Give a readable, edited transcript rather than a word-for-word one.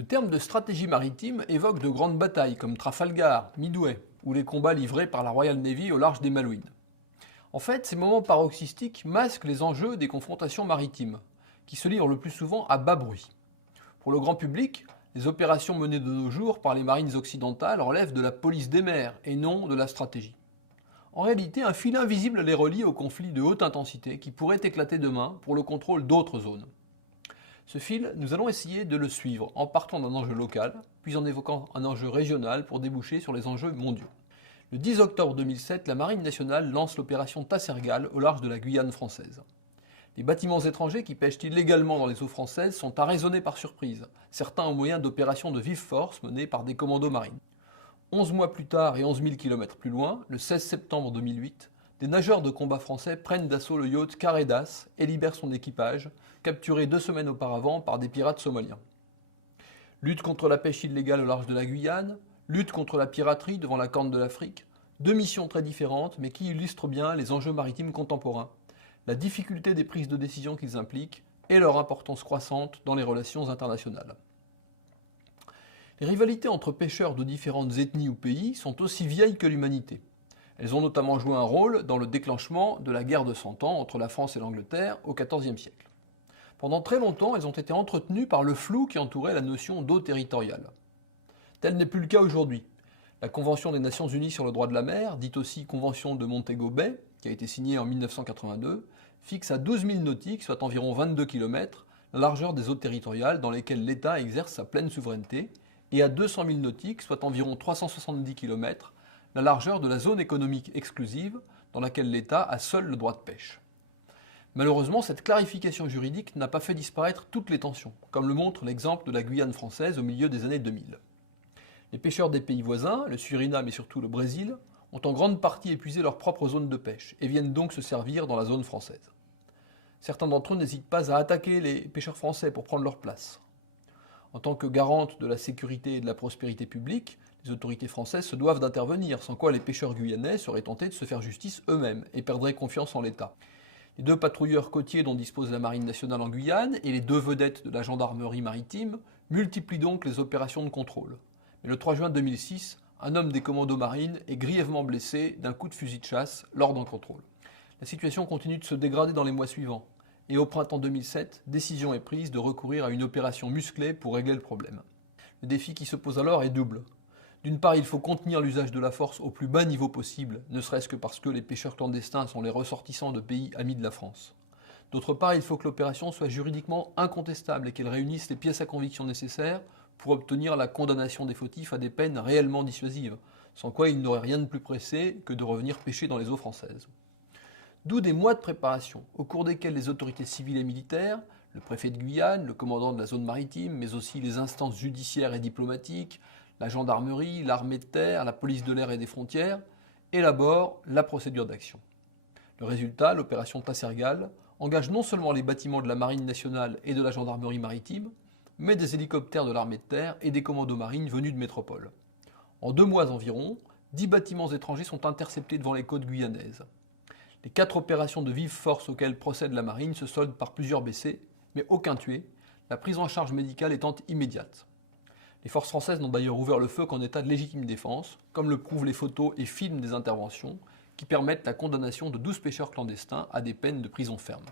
Le terme de stratégie maritime évoque de grandes batailles comme Trafalgar, Midway, ou les combats livrés par la Royal Navy au large des Malouines. En fait, ces moments paroxystiques masquent les enjeux des confrontations maritimes, qui se livrent le plus souvent à bas bruit. Pour le grand public, les opérations menées de nos jours par les marines occidentales relèvent de la police des mers et non de la stratégie. En réalité, un fil invisible les relie aux conflits de haute intensité qui pourraient éclater demain pour le contrôle d'autres zones. Ce fil, nous allons essayer de le suivre en partant d'un enjeu local, puis en évoquant un enjeu régional pour déboucher sur les enjeux mondiaux. Le 10 octobre 2007, la Marine nationale lance l'opération Tassergal au large de la Guyane française. Les bâtiments étrangers qui pêchent illégalement dans les eaux françaises sont arraisonnés par surprise, certains au moyen d'opérations de vive force menées par des commandos marines. 11 mois plus tard et 11 000 km plus loin, le 16 septembre 2008, des nageurs de combat français prennent d'assaut le yacht Caredas et libèrent son équipage, capturé 2 semaines auparavant par des pirates somaliens. Lutte contre la pêche illégale au large de la Guyane, lutte contre la piraterie devant la Corne de l'Afrique, deux missions très différentes mais qui illustrent bien les enjeux maritimes contemporains, la difficulté des prises de décision qu'ils impliquent et leur importance croissante dans les relations internationales. Les rivalités entre pêcheurs de différentes ethnies ou pays sont aussi vieilles que l'humanité. Elles ont notamment joué un rôle dans le déclenchement de la guerre de Cent Ans entre la France et l'Angleterre au XIVe siècle. Pendant très longtemps, elles ont été entretenues par le flou qui entourait la notion d'eau territoriale. Tel n'est plus le cas aujourd'hui. La Convention des Nations Unies sur le droit de la mer, dite aussi Convention de Montego Bay, qui a été signée en 1982, fixe à 12 000 nautiques, soit environ 22 km, la largeur des eaux territoriales dans lesquelles l'État exerce sa pleine souveraineté, et à 200 000 nautiques, soit environ 370 km, la largeur de la zone économique exclusive dans laquelle l'État a seul le droit de pêche. Malheureusement, cette clarification juridique n'a pas fait disparaître toutes les tensions, comme le montre l'exemple de la Guyane française au milieu des années 2000. Les pêcheurs des pays voisins, le Suriname et surtout le Brésil, ont en grande partie épuisé leur propre zone de pêche et viennent donc se servir dans la zone française. Certains d'entre eux n'hésitent pas à attaquer les pêcheurs français pour prendre leur place. En tant que garante de la sécurité et de la prospérité publique, les autorités françaises se doivent d'intervenir, sans quoi les pêcheurs guyanais seraient tentés de se faire justice eux-mêmes et perdraient confiance en l'État. Les 2 patrouilleurs côtiers dont dispose la Marine nationale en Guyane et les 2 vedettes de la gendarmerie maritime multiplient donc les opérations de contrôle. Mais le 3 juin 2006, un homme des commandos marines est grièvement blessé d'un coup de fusil de chasse lors d'un contrôle. La situation continue de se dégrader dans les mois suivants. Et au printemps 2007, décision est prise de recourir à une opération musclée pour régler le problème. Le défi qui se pose alors est double. D'une part, il faut contenir l'usage de la force au plus bas niveau possible, ne serait-ce que parce que les pêcheurs clandestins sont les ressortissants de pays amis de la France. D'autre part, il faut que l'opération soit juridiquement incontestable et qu'elle réunisse les pièces à conviction nécessaires pour obtenir la condamnation des fautifs à des peines réellement dissuasives, sans quoi il n'aurait rien de plus pressé que de revenir pêcher dans les eaux françaises. D'où des mois de préparation, au cours desquels les autorités civiles et militaires, le préfet de Guyane, le commandant de la zone maritime, mais aussi les instances judiciaires et diplomatiques, la gendarmerie, l'armée de terre, la police de l'air et des frontières, élaborent la procédure d'action. Le résultat, l'opération Tassergal, engage non seulement les bâtiments de la Marine nationale et de la gendarmerie maritime, mais des hélicoptères de l'armée de terre et des commandos marines venus de métropole. En 2 mois environ, 10 bâtiments étrangers sont interceptés devant les côtes guyanaises. Les 4 opérations de vive force auxquelles procède la marine se soldent par plusieurs blessés, mais aucun tué, la prise en charge médicale étant immédiate. Les forces françaises n'ont d'ailleurs ouvert le feu qu'en état de légitime défense, comme le prouvent les photos et films des interventions, qui permettent la condamnation de 12 pêcheurs clandestins à des peines de prison ferme.